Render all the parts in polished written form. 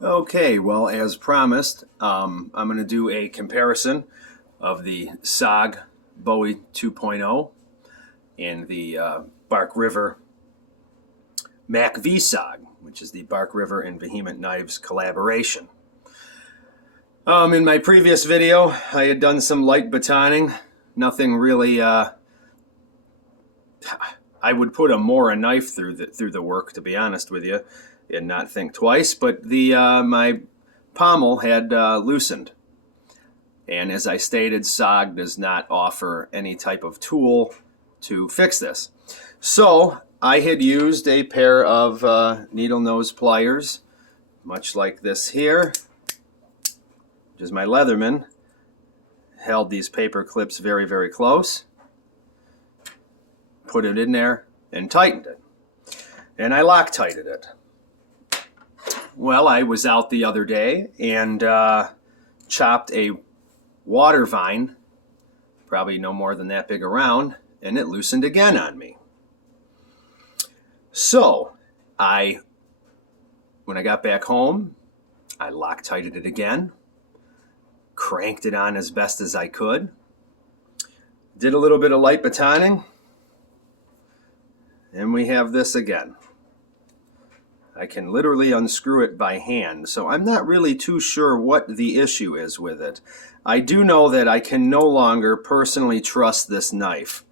Okay, well, as promised, I'm going to do a comparison of the SOG Bowie 2.0 and the Bark River MACV SOG, which is the Bark River and Vehement Knives collaboration. In my previous video, I had done some light batoning. Nothing really. I would put a Mora knife through the work, to be honest with you, and not think twice. But the my pommel had loosened, and as I stated, SOG does not offer any type of tool to fix this. So I had used a pair of needle nose pliers, much like this here, which is my Leatherman. Held these paper clips very, very close, put it in there, and tightened it. And I Loctited it. Well, I was out the other day and chopped a water vine, probably no more than that big around, and it loosened again on me. So when I got back home, I Loctited it again, cranked it on as best as I could, did a little bit of light batoning, and we have this again. I can literally unscrew it by hand, so I'm not really too sure what the issue is with it. I do know that I can no longer personally trust this knife.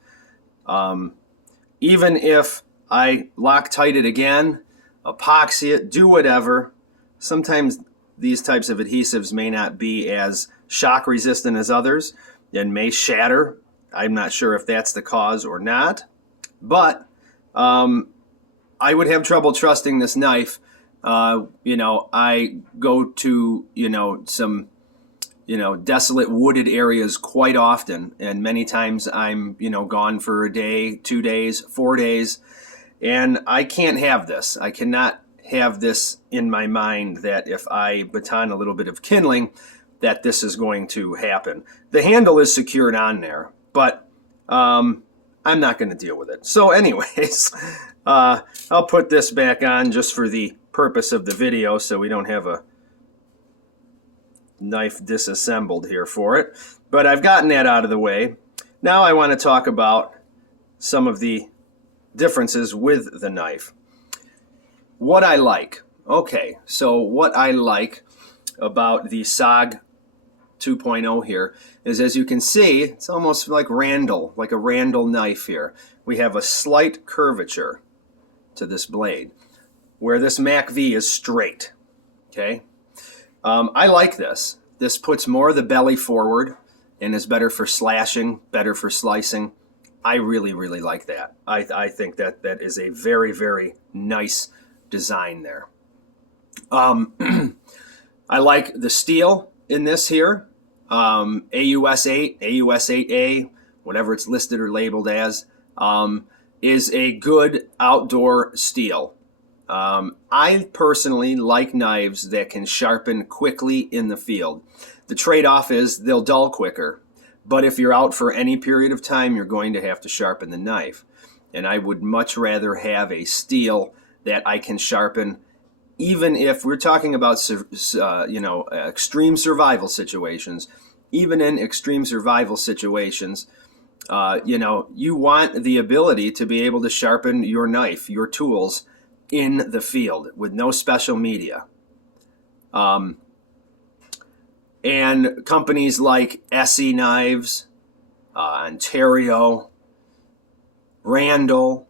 Even if I Loctite it again, epoxy it, do whatever, sometimes these types of adhesives may not be as shock resistant as others and may shatter. I'm not sure if that's the cause or not, but I would have trouble trusting this knife. I go to, some, desolate wooded areas quite often, and many times I'm, gone for a day, 2 days, 4 days, and I can't have this. I cannot have this in my mind that if I baton a little bit of kindling, that this is going to happen. The handle is secured on there, but I'm not going to deal with it. So anyways, I'll put this back on just for the purpose of the video so we don't have a knife disassembled here for it. But I've gotten that out of the way. Now I want to talk about some of the differences with the knife. What I like. Okay, so what I like about the SOG 2.0 here is, as you can see, it's almost like a Randall knife here. We have a slight curvature to this blade, where this MACV is straight. Okay, I like this. This puts more of the belly forward and is better for slashing, better for slicing. I really, really like that. I think that is a very, very nice design there. I like the steel in this here. AUS 8, AUS 8A, whatever it's listed or labeled as, is a good outdoor steel. I personally like knives that can sharpen quickly in the field. The trade-off is they'll dull quicker, but if you're out for any period of time, you're going to have to sharpen the knife. And I would much rather have a steel that I can sharpen, even if we're talking about extreme survival situations. Even in extreme survival situations, you want the ability to be able to sharpen your knife, your tools, in the field with no special media. And companies like SE Knives, Ontario, Randall,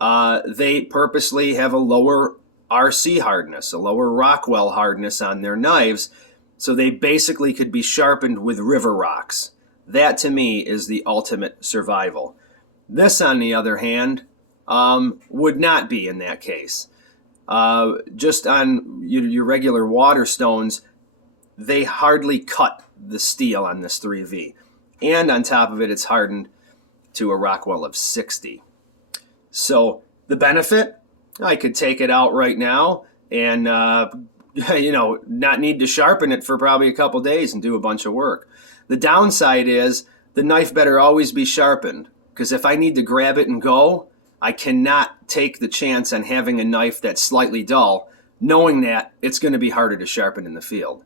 they purposely have a lower RC hardness, a lower Rockwell hardness on their knives, so they basically could be sharpened with river rocks. That, to me, is the ultimate survival. This, on the other hand, would not be in that case. Just on your regular water stones, they hardly cut the steel on this 3V. And on top of it, it's hardened to a Rockwell of 60. So the benefit, I could take it out right now and not need to sharpen it for probably a couple days and do a bunch of work. The downside is the knife better always be sharpened, because if I need to grab it and go, I cannot take the chance on having a knife that's slightly dull knowing that it's going to be harder to sharpen in the field.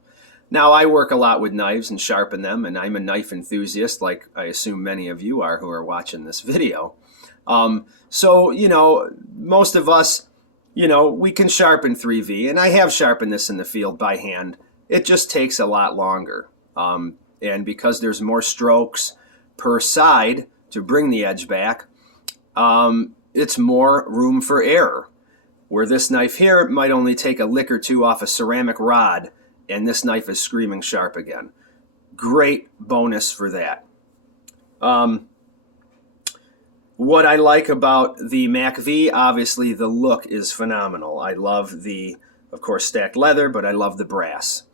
Now, I work a lot with knives and sharpen them, and I'm a knife enthusiast, like I assume many of you are who are watching this video. So, most of us, we can sharpen 3V, and I have sharpened this in the field by hand. It just takes a lot longer. And because there's more strokes per side to bring the edge back, it's more room for error. Where this knife here might only take a lick or two off a ceramic rod, and this knife is screaming sharp again. Great bonus for that. What I like about the MACV, obviously the look is phenomenal. I love the, of course, stacked leather, but I love the brass.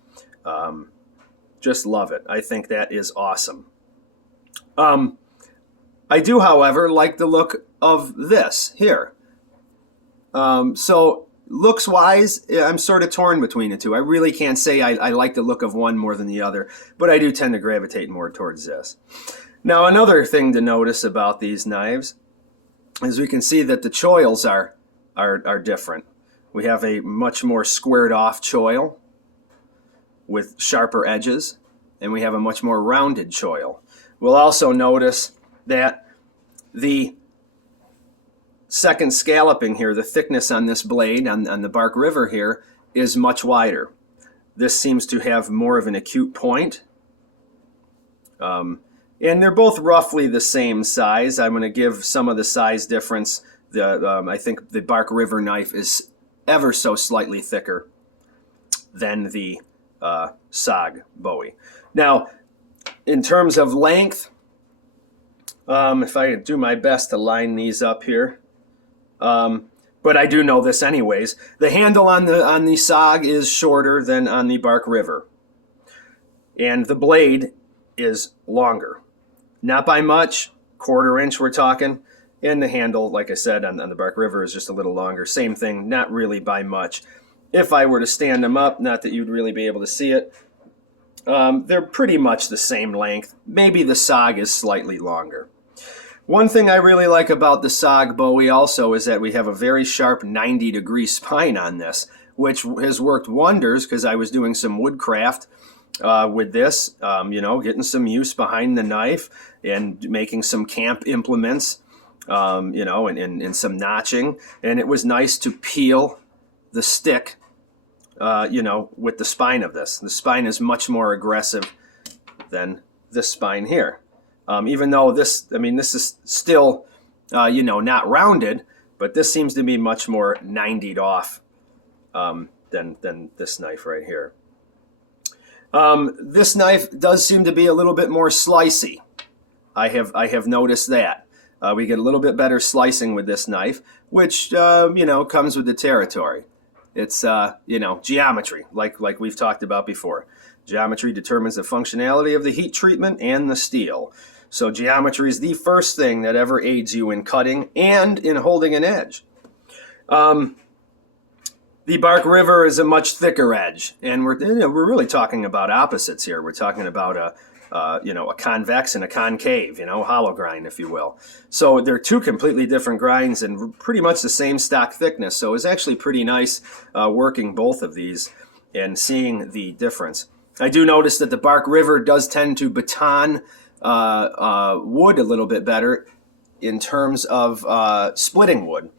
Just love it. I think that is awesome. I do, however, like the look of this here. So looks-wise, I'm sort of torn between the two. I really can't say I like the look of one more than the other, but I do tend to gravitate more towards this. Now, another thing to notice about these knives is we can see that the choils are different. We have a much more squared-off choil with sharper edges, and we have a much more rounded choil. We'll also notice that the second scalloping here, the thickness on this blade, on the Bark River here, is much wider. This seems to have more of an acute point. And they're both roughly the same size. I'm going to give some of the size difference. I think the Bark River knife is ever so slightly thicker than the SOG Bowie. Now, in terms of length, if I do my best to line these up here, but I do know this anyways. The handle on the SOG is shorter than on the Bark River, and the blade is longer. Not by much, 1/4 inch we're talking, and the handle, like I said, on the Bark River is just a little longer. Same thing, not really by much. If I were to stand them up, not that you'd really be able to see it, they're pretty much the same length. Maybe the SOG is slightly longer. One thing I really like about the SOG Bowie also is that we have a very sharp 90-degree spine on this, which has worked wonders because I was doing some woodcraft with this, getting some use behind the knife and making some camp implements, and some notching. And it was nice to peel the stick, with the spine of this. The spine is much more aggressive than this spine here. Even though this is still, not rounded, but this seems to be much more 90'd off than this knife right here. This knife does seem to be a little bit more slicey. I have noticed that. We get a little bit better slicing with this knife, which, comes with the territory. It's, geometry, like we've talked about before. Geometry determines the functionality of the heat treatment and the steel. So geometry is the first thing that ever aids you in cutting and in holding an edge. The Bark River is a much thicker edge, and we're really talking about opposites here. We're talking about a convex and a concave, hollow grind, if you will. So they're two completely different grinds and pretty much the same stock thickness. So it's actually pretty nice working both of these and seeing the difference. I do notice that the Bark River does tend to baton wood a little bit better in terms of splitting wood.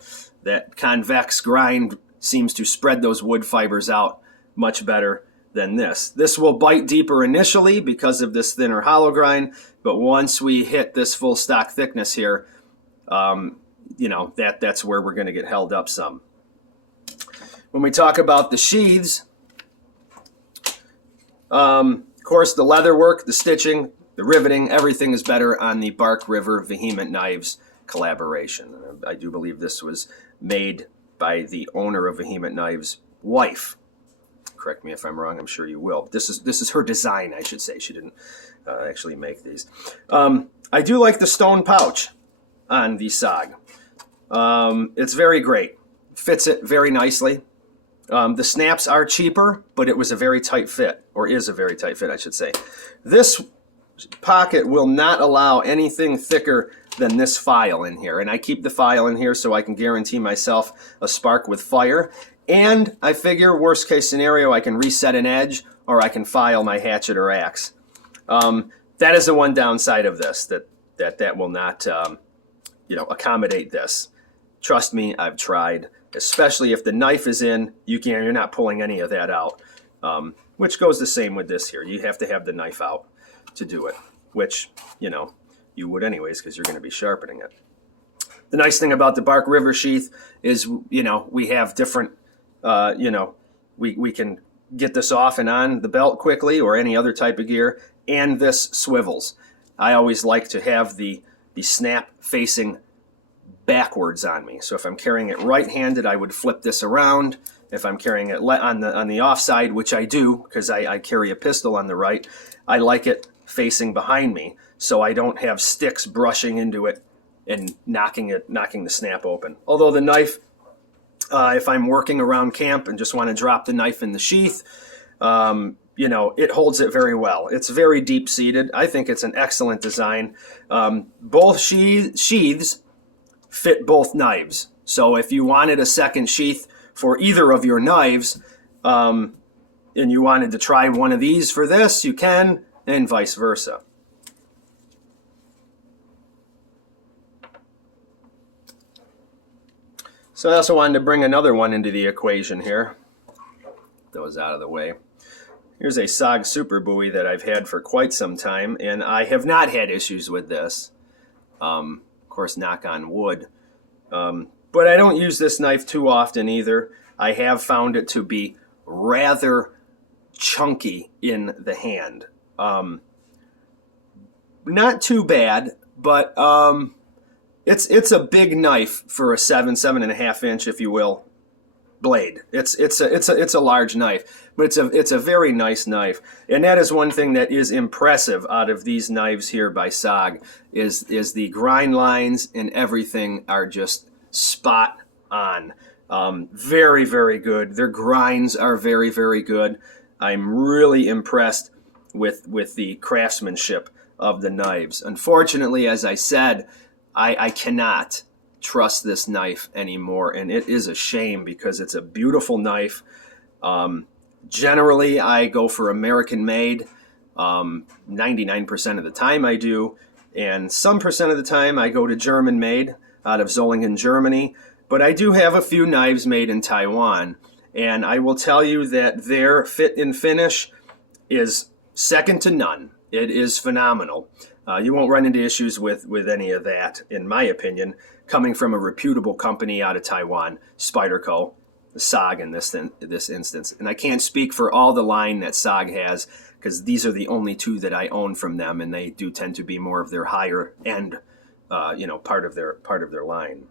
That convex grind seems to spread those wood fibers out much better than this. This will bite deeper initially because of this thinner hollow grind, but once we hit this full stock thickness here, that's where we're going to get held up some. When we talk about the sheaths, of course, the leather work, the stitching, the riveting, everything is better on the Bark River Vehement Knives collaboration. I do believe this was made by the owner of Vehement Knives' wife. Correct me if I'm wrong, I'm sure you will. This is her design, I should say. She didn't actually make these. I do like the stone pouch on the SOG. It's very great. Fits it very nicely. The snaps are cheaper, but it was a very tight fit, or is a very tight fit, I should say. This pocket will not allow anything thicker than this file in here, and I keep the file in here so I can guarantee myself a spark with fire. And I figure worst case scenario, I can reset an edge or I can file my hatchet or axe. That is the one downside of this, that will not accommodate this. Trust me, I've tried. Especially if the knife is in, you're not pulling any of that out. Which goes the same with this here. You have to have the knife out to do it, which you would anyways because you're going to be sharpening it. The nice thing about the Bark River sheath is we have different we can get this off and on the belt quickly or any other type of gear, and this swivels. I always like to have the snap facing backwards on me. So if I'm carrying it right-handed, I would flip this around. If I'm carrying it on the offside, which I do because I carry a pistol on the right, I like it facing behind me so I don't have sticks brushing into it and knocking the snap open. Although the knife, if I'm working around camp and just want to drop the knife in the sheath, it holds it very well. It's very deep-seated. I think it's an excellent design. Both sheaths fit both knives. So if you wanted a second sheath for either of your knives, and you wanted to try one of these for this, you can, and vice versa. So I also wanted to bring another one into the equation here. Those out of the way. Here's a Sog Super Buoy that I've had for quite some time, and I have not had issues with this. Of course, knock on wood. But I don't use this knife too often either. I have found it to be rather chunky in the hand. Not too bad, but it's a big knife for a 7.5 inch, if you will, blade. It's a large knife, but it's a very nice knife, and that is one thing that is impressive out of these knives here by Sog is the grind lines and everything are just spot on. Very, very good. Their grinds are very, very good. I'm really impressed with the craftsmanship of the knives. Unfortunately, as I said, I cannot trust this knife anymore, and it is a shame because it's a beautiful knife. Generally, I go for American made. 99% of the time I do, and some percent of the time I go to German made out of Solingen, Germany. But I do have a few knives made in Taiwan, and I will tell you that their fit and finish is second to none. It is phenomenal. You won't run into issues with any of that, in my opinion, coming from a reputable company out of Taiwan, Spyderco, Sog in this instance. And I can't speak for all the line that Sog has, because these are the only two that I own from them, and they do tend to be more of their higher end, part of their line.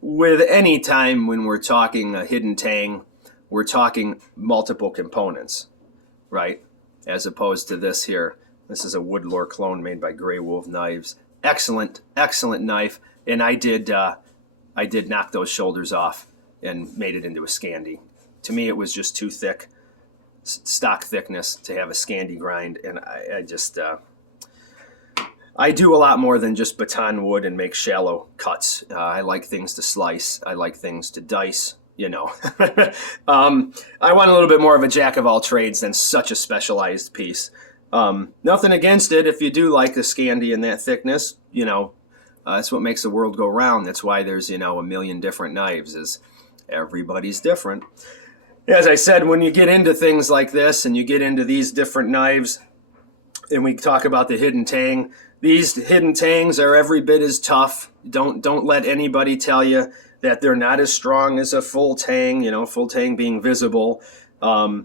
With any time when we're talking a hidden tang, we're talking multiple components, right? As opposed to this here. This is a Woodlore clone made by Grey Wolf Knives. Excellent, excellent knife. And I did knock those shoulders off and made it into a Scandi. To me, it was just too thick, stock thickness to have a Scandi grind. And I do a lot more than just baton wood and make shallow cuts. I like things to slice. I like things to dice. I want a little bit more of a jack of all trades than such a specialized piece. Nothing against it if you do like the Scandi in that thickness. That's what makes the world go round. That's why there's a million different knives. Is everybody's different. As I said, when you get into things like this and you get into these different knives, and we talk about the hidden tang, these hidden tangs are every bit as tough. Don't let anybody tell you that they're not as strong as a full tang, full tang being visible. Are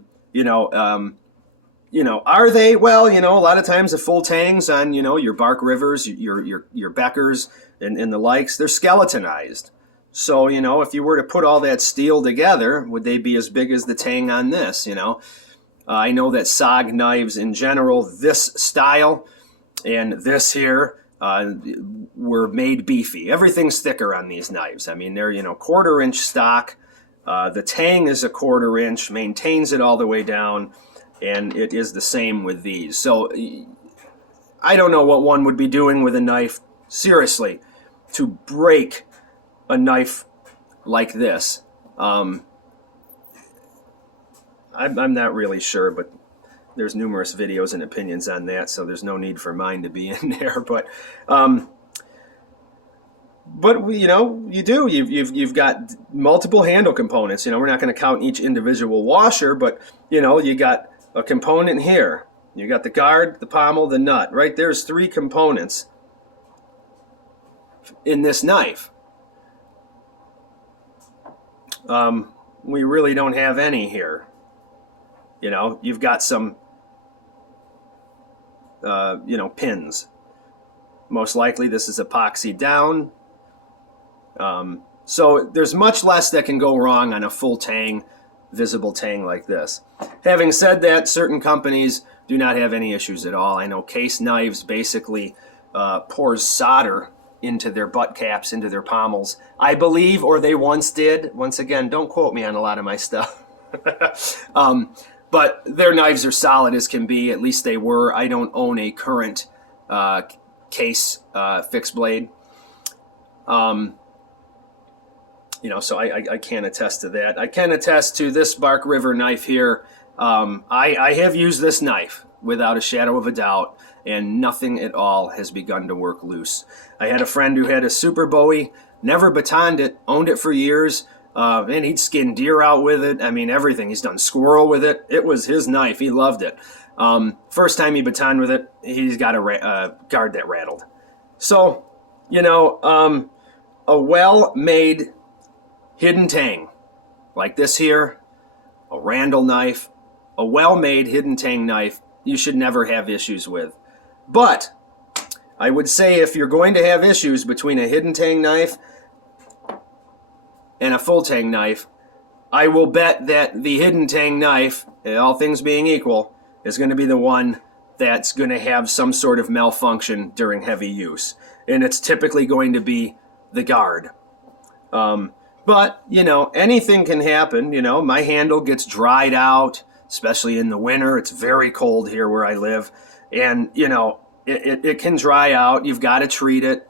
they? Well, a lot of times the full tangs on, your Bark Rivers, your Beckers and the likes, they're skeletonized. So, if you were to put all that steel together, would they be as big as the tang on this, I know that Sog knives in general, this style and this here, were made beefy. Everything's thicker on these knives. I mean, they're, 1/4 inch stock. The tang is a 1/4 inch, maintains it all the way down, and it is the same with these. So I don't know what one would be doing with a knife, seriously, to break a knife like this. I'm not really sure, but there's numerous videos and opinions on that, so there's no need for mine to be in there. But you know, you've got multiple handle components. You know, we're not going to count each individual washer, but you know, you got a component here. You got the guard, the pommel, the nut. Right there's 3 components in this knife. We really don't have any here. You know, you've got some, you know, pins. Most likely this is epoxy down. So there's much less that can go wrong on a full tang, visible tang like this. Having said that, certain companies do not have any issues at all. I know Case Knives basically pours solder into their butt caps, into their pommels, I believe, or they once did. Once again, don't quote me on a lot of my stuff. But their knives are solid as can be. At least they were. I don't own a current Case fixed blade. You know, so I can't attest to that. I can attest to this Bark River knife here. I have used this knife without a shadow of a doubt, and nothing at all has begun to work loose. I had a friend who had a Super Bowie, never batoned it, owned it for years, and he'd skin deer out with it. I mean, everything. He's done squirrel with it. It was his knife. He loved it. First time he batoned with it, he's got a guard that rattled. So, you know, a well-made hidden tang, like this here, a Randall knife, a well-made hidden tang knife, you should never have issues with. But I would say if you're going to have issues between a hidden tang knife and a full tang knife, I will bet that the hidden tang knife, all things being equal, is going to be the one that's going to have some sort of malfunction during heavy use. And it's typically going to be the guard. But, you know, anything can happen. You know, my handle gets dried out, especially in the winter. It's very cold here where I live. And, you know, it can dry out. You've got to treat it.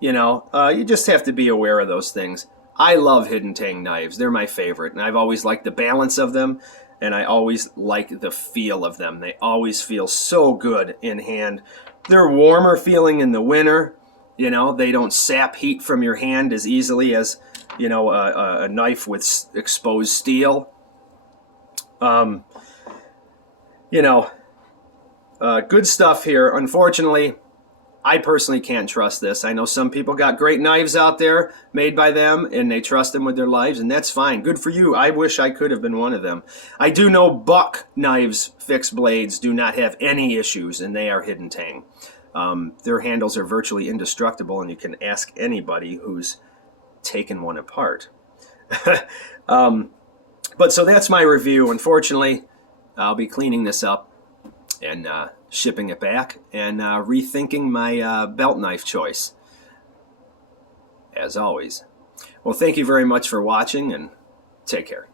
You know, you just have to be aware of those things. I love hidden tang knives. They're my favorite. And I've always liked the balance of them. And I always like the feel of them. They always feel so good in hand. They're warmer feeling in the winter. You know, they don't sap heat from your hand as easily as, you know, a knife with exposed steel. You know, good stuff here. Unfortunately, I personally can't trust this. I know some people got great knives out there made by them, and they trust them with their lives, and that's fine. Good for you. I wish I could have been one of them. I do know Buck Knives fixed blades do not have any issues, and they are hidden tang. Their handles are virtually indestructible, and you can ask anybody who's taken one apart. But so that's my review. Unfortunately, I'll be cleaning this up and shipping it back and rethinking my belt knife choice, as always. Well, thank you very much for watching, and take care.